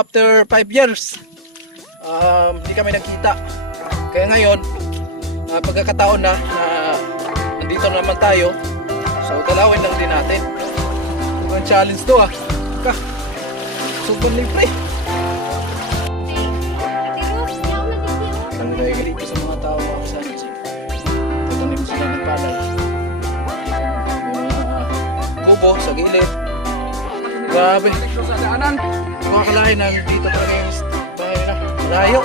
after 5 years, hindi kami nagkita. Kaya ngayon, pagkakataon na nandito naman tayo, so dalawin lang din natin. Ang challenge to sobrang libre. Ang tayo dito sa mga tao sa kasi tatanim sila ng palay. Yung kubo sa gilid. Grabe. Sa daanan. Yung akalain na dito talaga yung bahay na. Layo.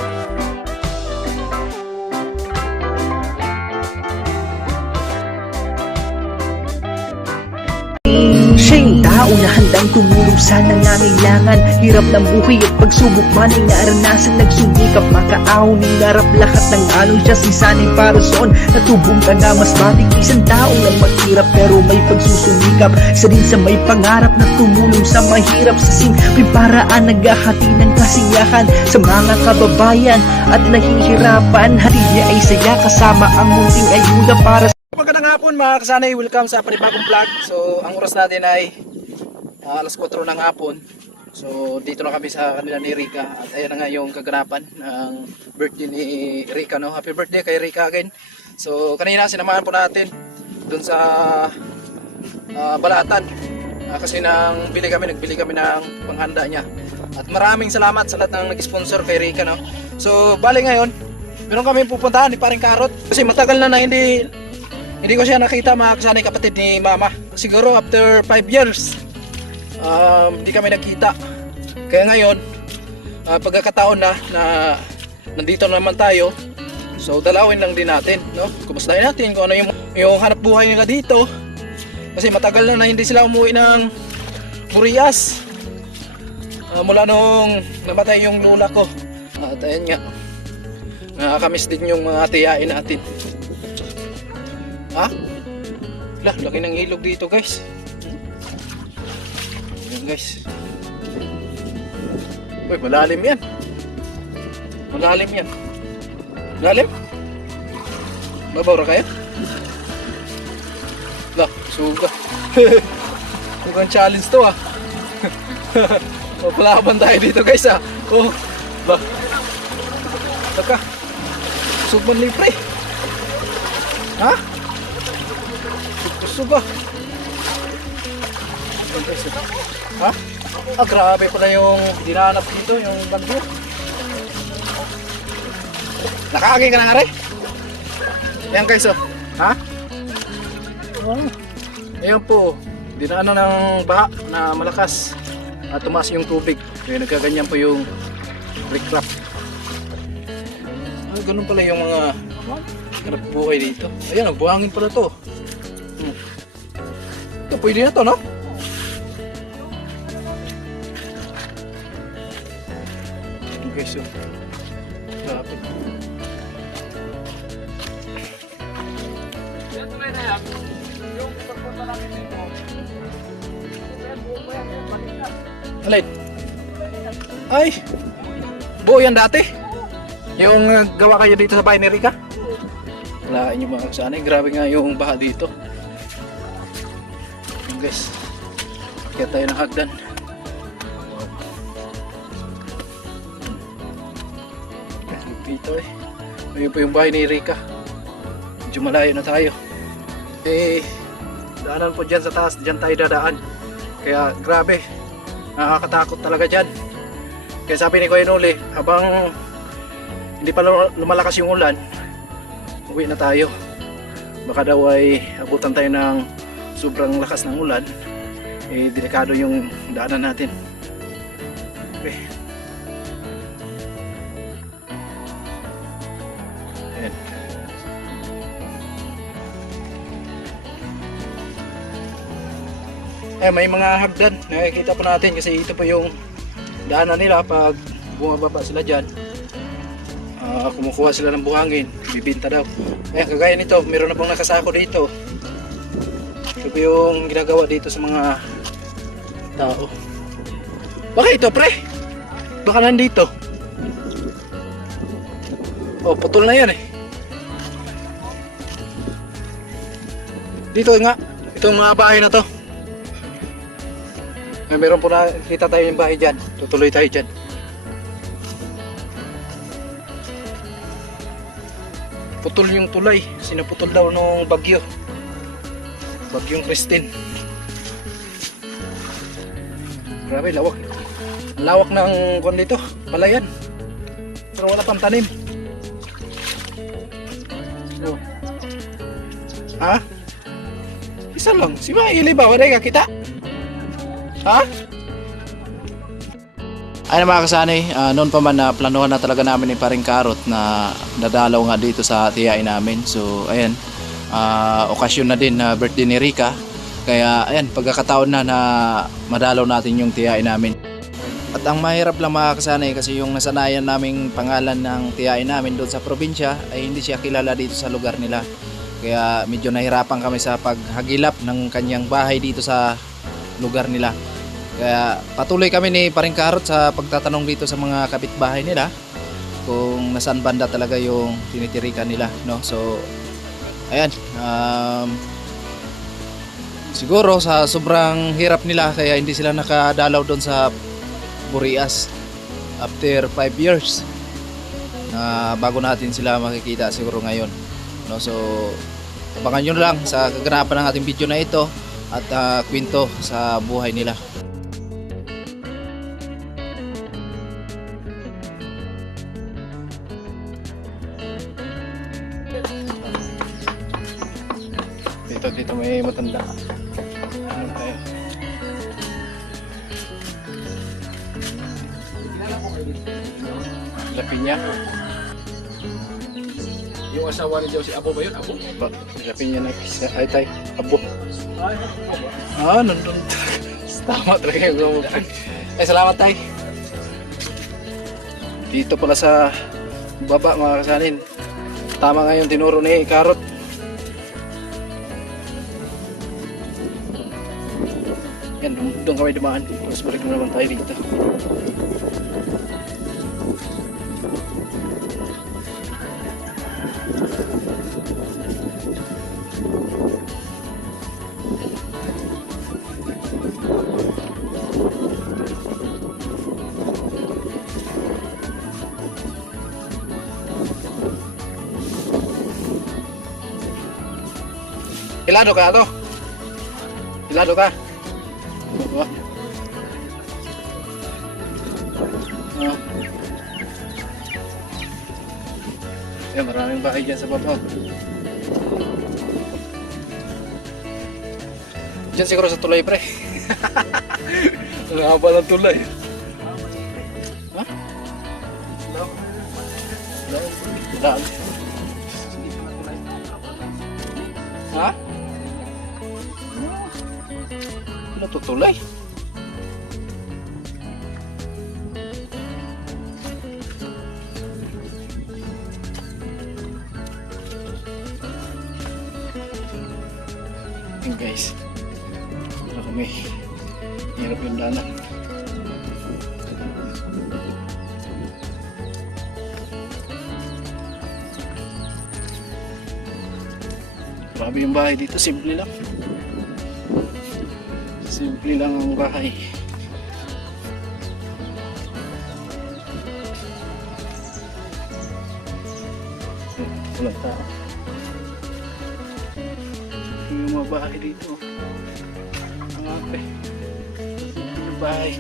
Siya yung tao na handang tumulong sa nangangailangan. Hirap ng buhay at pagsubok man ay naranasan. Nagsumikap makaahon, hinarap lahat ng alon. Siya si sanay para soon, natubong ka na mas matig. Isang tao lang maghirap pero may pagsusumikap. Isa din sa may pangarap na tumulong sa mahirap. Sa simpleng paraan naghahati ng kasiyahan sa mga kababayan at nahihirapan. Hati niya ay saya kasama ang munting ayuda para Magandang hapon mga kasanay, welcome sa panibagong vlog. So ang oras natin ay alas 4 ng hapon. So dito na kami sa kanila ni Rika. At ayan na nga yung kaganapan ng birthday ni Rika, no? Happy birthday kay Rika again. So kanina sinamahan po natin dun sa Balatan kasi nagbili kami ng panghanda niya. At maraming salamat sa lahat ng nag-sponsor kay Rika, no? So bali ngayon meron kami pupuntahan ni Paring Karot kasi matagal na hindi ko siya nakita, mga kasanay, kapatid ni Mama. Siguro after 5 years, hindi kami nagkita. Kaya ngayon, pagkakataon na nandito naman tayo, so dalawin lang din natin, no? Kumustahin natin kung ano yung hanap buhay nila dito. Kasi matagal na hindi sila umuwi ng Murias. Mula nung namatay yung lula ko. At ayan nga, nakakamiss din yung mga tiyain natin. Laki ng ilog dito, guys. Ayan, guys. Uy, malalim yan. Malalim yan. Malalim? Babawra kaya? Suga. Mukhang challenge to Mapalaban tayo dito, guys Taka. Suban libre. Suga. Grabe pala yung dinanap dito, yung bagyo. Nakaagay ka na nga rin? Yan, guys, ayan po, dinaanan ng baha na malakas at tumaas yung tubig. Kaya nagkaganyan po yung recrap. Ganun pala yung mga nagbuhay dito. Ayan, nagbuhangin pala to. Ito, pwede na to, no? Ito, guys, lapit. Alay. Ay, buo yan dati. Yung gawa kayo dito sa bahay ni Rika. Walain yung mga kasanay. Grabe nga yung baha dito. Guys, kaya tayo ng hagdan. Dito ayun po yung bahay ni Rika. Medyo malayo na tayo. Daanan po dyan sa taas. Dyan tayo dadaan. Kaya grabe, nakakatakot talaga dyan. Kaya sabi ni Kuya Noli, habang hindi pa lumalakas yung ulan, uwi na tayo. Baka daw ay abutan tayo ng sobrang lakas ng ulan, delikado yung daanan natin. Okay. May mga hagdan nakikita po natin kasi ito po yung daanan nila pag bumababa sila dyan. Kumukuha sila ng buhangin, bibinta daw. Ayan, kagaya nito, meron na pong nakasako dito. Ito po yung ginagawa dito sa mga tao. Baka ito, pre? Baka nandito. Putol na yan Dito nga, itong mga bahay na to. Meron po na kita tayo yung bahay dyan. Tutuloy tayo dyan. naputol yung tulay. Sinaputol daw nung bagyo. Bagyong Christine. Grabe, lawak. Ang lawak ng kuwan dito, palayan. Pero wala pang tanim. So, ha? Isa lang. Si Maili ba? Wala ka kita? Ha? Ayun mga kasanay, noon pa man na planuhan na talaga namin ni Paring Karot na dadalaw nga dito sa tiyain namin. So ayan, okasyon na din na birthday ni Rica. Kaya ayan, pagkakataon na madalaw natin yung tiyain namin. At ang mahirap lang mga kasanay kasi yung nasanayan naming pangalan ng tiyain namin doon sa probinsya ay hindi siya kilala dito sa lugar nila. Kaya medyo nahirapan kami sa paghagilap ng kanyang bahay dito sa lugar nila. Kaya patuloy kami ni Paring Karot sa pagtatanong dito sa mga kapitbahay nila kung nasaan banda talaga yung tinitirikan nila, no? So ayan, siguro sa sobrang hirap nila kaya hindi sila nakadalaw doon sa Burias after 5 years na bago natin sila makikita siguro ngayon, no? So abangan nyo lang sa kaganapan ng ating video na ito at kwento sa buhay nila. Dito may matanda. Ano tayo? Lapin niya. Yung asawa ni Josie, Abo ba yun? Abo? Lapin niya na isa. Ay tay, abo. Nandun. Tama talaga yung gamot. Ay, salamat tay. Dito pala sa baba mga kasanin. Tama nga yung tinuro ni Karot. Yan, doon kami dumaan. Tapos balik naman tayo dito. Hilado ka to? Hilado ka? Yan, maraming bahay dyan sa baba. Diyan siguro sa tulay pre. Ang haba ng tulay. Ha? Daan. Ha? Ano to tulay? Ayan guys, wala kami, hirap yung danan. Grabe yung bahay dito, simple lang. Simple lang ang bahay. Walang tao. Yung mga bahay dito. Ang ape. Yung bahay.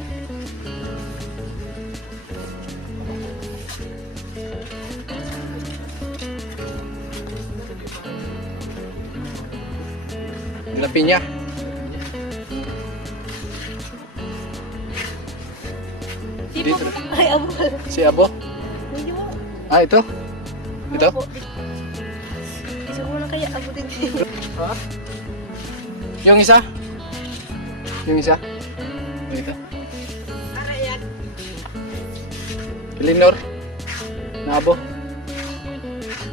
Ang lapi niya. Dito. Ay, abo. Si Abo? Ah, ito? Ito? Isa mo na kaya abo din. Ha? Yung isa? Yung isa? Ito? Arayan. Elinor? Na Abo?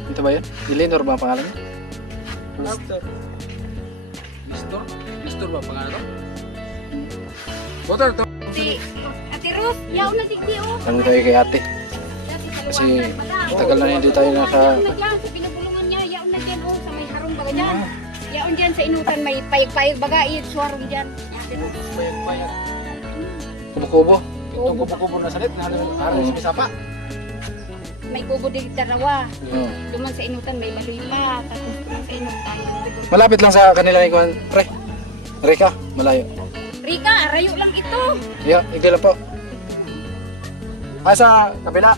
Ito ba yun? Elinor ba ang pangalan niya? Listor? Listor ba pangalan? Butter to. Si Ate Ruth, yaw na digdi oh. Tanong tayo kay ate. Kasi matagal na hindi tayo naka... Yaw na dyan, sa pinabulungan niya, yaw na dyan oh, sa may harong baga dyan. Yaw dyan sa inutan, may payag-payag baga, suwarong dyan. Kubo-kubo. Itong kubo-kubo na salit, naroon sa sapa. may kubo dito darawa. Oh. Duman sa inutan may malipa. Tapos duman sa inutan. Malapit lang sa kanila ikuan, pre. Rika, malayo. Rika, arayo lang ito. Yeah, hindi lang po. Ah, sa kabila.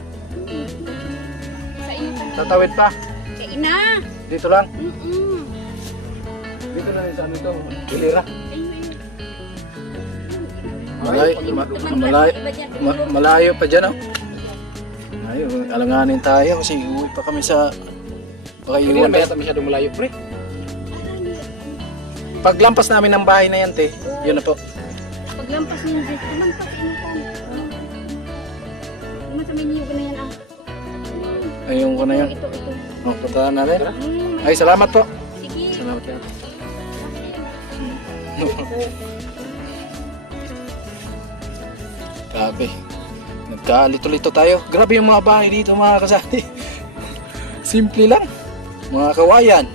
Sa inutan. Tatawid pa. Kaya ina. Dito lang. Dito na rin sa ano ito. Hilira. Ayun, ayun. Malayo pa dyan, oh. Ayun, alanganin tayo kasi uwi pa kami sa Hindi na Pakaiwan. ba yata masyadong malayo, pre? Paglampas namin ng bahay na yan, te, yun na po. Paglampas niyo dito, duman pa sa inutan. Duman sa may niyog na yan ah. Ayun ko na yun. Ito. Oh, puntahan natin. May- Ay, salamat po. Sige. Salamat po. Grabe. Nagkalito-lito tayo. Grabe yung mga bahay dito, mga kasali. Simple lang. Mga kawayan.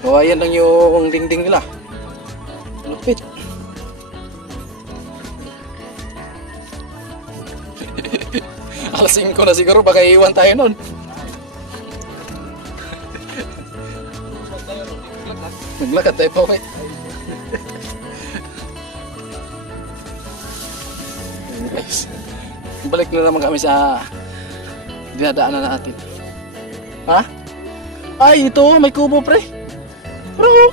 Kawayan lang yung dingding nila. Lupit. Alas 5 na siguro, baka iwan tayo nun. Naglakad tayo pa, okay. Guys, balik na naman kami sa dinadaanan natin. Ha? Ay, ito, may kubo, pre. Bro.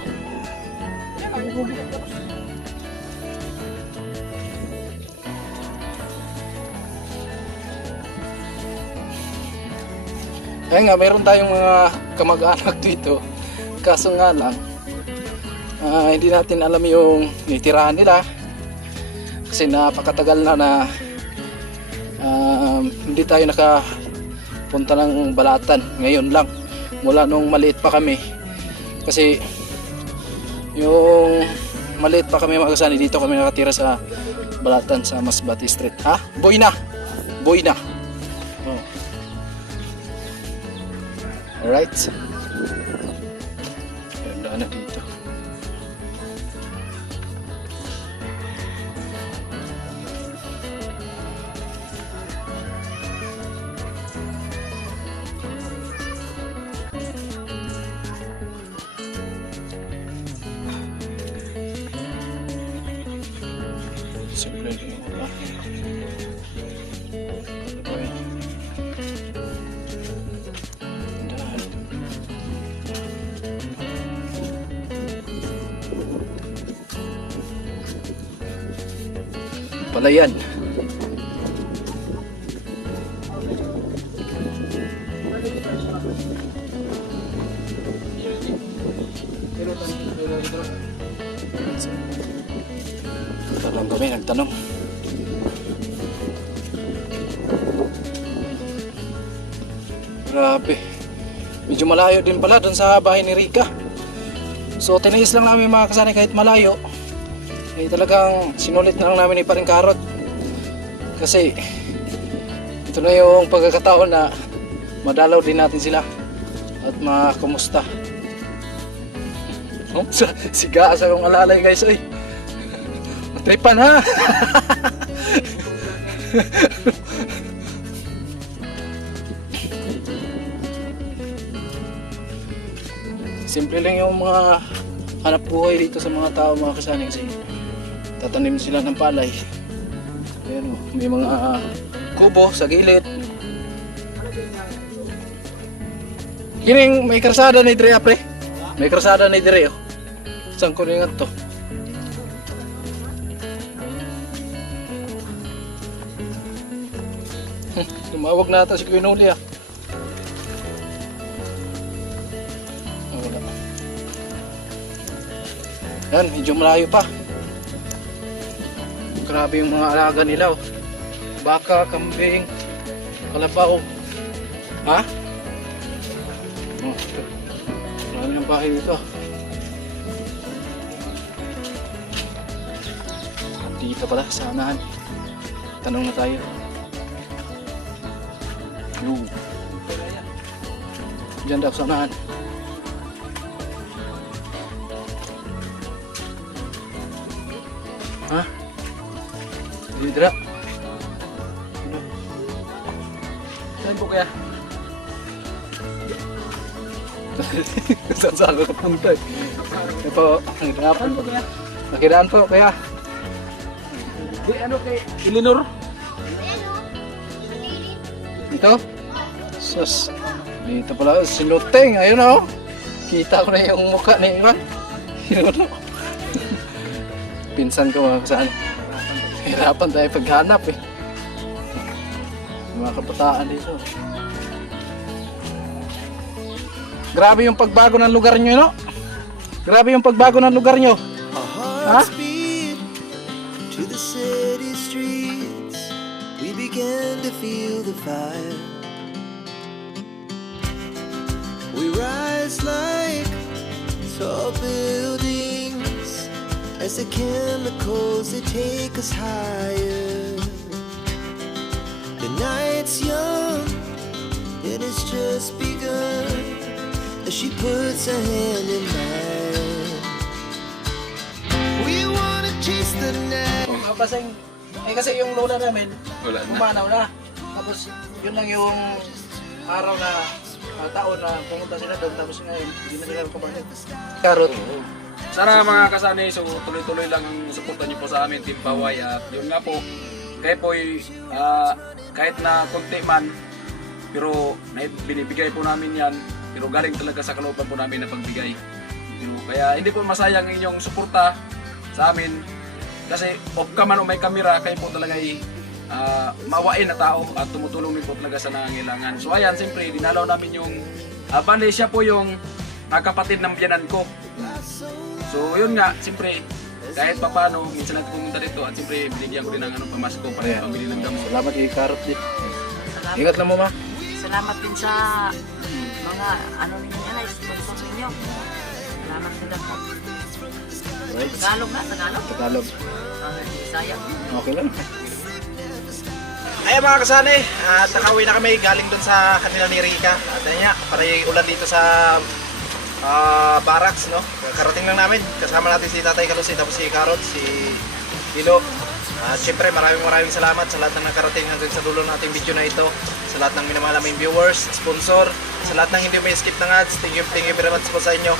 Ayun nga, meron tayong mga kamag-anak dito. Kaso nga lang, hindi natin alam yung nitirahan nila. Kasi napakatagal na hindi tayo nakapunta ng Balatan. Ngayon lang, mula nung maliit pa kami. Kasi yung maliit pa kami mga kasani, dito kami nakatira sa Balatan, sa Masbate Street. Ha? Boyna! Boyna! Oh. Alright. Ganda na dito. Simple lang ba? Okay. Dahan. Palayan. Tanong kami, nagtanong. Grabe. Medyo malayo din pala dun sa bahay ni Rika. So tiniis lang namin mga kasani kahit malayo. Eh talagang sinulit na lang namin ni Paring Karot. Kasi ito na yung pagkakataon na madalaw din natin sila at makumusta. Oh, siga sa kong alalay guys ay. Matripan ha. Simple lang yung mga hanap buhay dito sa mga tao mga kasani kasi tatanim sila ng palay. Ayan o, may mga kubo sa gilid. Kining may karsada ni Dre apre. May karsada ni Dre oh. Saan ko rin to? Tumawag na ata si Kuya Noli ah. Wala. Yan, medyo malayo pa. Grabe yung mga alaga nila oh. Baka, kambing, kalabaw. Ha? Oh, marami ng bahay dito. Dito pala, sa anahan. Tanong na tayo. Yung. Diyan daw sa anahan. Ha? Dito. Saan po kaya? Saan saan ka punta eh? Ito po, ang hirapan po kaya. Nakiraan po kaya. Di ano kay Eleanor? Dito? Sus. Dito pala, sinuteng. Ayun na oh. Kita ko na yung mukha ni Iwan. Yun oh. Pinsan ko mga kasaan. Hirapan tayo paghanap eh. Mga kabataan dito. Grabe yung pagbago ng lugar nyo, no? Grabe yung pagbago ng lugar nyo. Our hearts beat to the city streets. We began to feel the fire. We rise like tall buildings as the chemicals they take us higher. The night's young, it has just begun as she puts her hand in mine. We wanna chase the night. Kasi yung lola namin, Wala na. umanaw na. Tapos yun lang yung araw na taon na pumunta sila doon. Tapos ngayon, hindi na sila kumain. Karot. Sana mga kasani, so tuloy-tuloy lang ang suporta niyo po sa amin, Team Paway. At yun nga po, kayo po'y kahit na konti man, pero binibigay po namin yan. Pero galing talaga sa kalooban po namin na pagbigay. Pero, kaya hindi po masayang inyong suporta sa amin. Kasi off ka man o may kamera, kayo po talaga ay mawain na tao at tumutulong din po talaga sa nangangailangan. So ayan, siyempre, dinalaw namin yung bali, siya po yung kapatid ng biyanan ko. So yun nga, siyempre, kahit pa paano, minsan natin pumunta dito at siyempre binigyan ko din ng pamasko para Ayan. pambili ng gamot. Salamat kay Karot din. Ingat lang mo ma. Salamat din sa mga ano ninyo yan, sponsor ninyo. Salamat sila po. Tagalog na, Tagalog. Tagalog. Bisaya. Okay lang. Ayan mga kasane, at nakauwi na kami galing doon sa kanila ni Rika. At ayun nga, parang ulan dito sa barracks, no? Karating lang namin. Kasama natin si Tatay Kalusi, tapos si Karot, si Dilo. At syempre maraming salamat sa lahat ng nakarating hanggang sa dulo ng ating video na ito. Sa lahat ng minamahal naming viewers, sponsor, sa lahat ng hindi may skip ng ads. Thank you very much po sa inyo.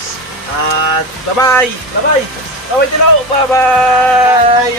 At bye-bye! Bye-bye! Bye-bye Dilo! Bye-bye!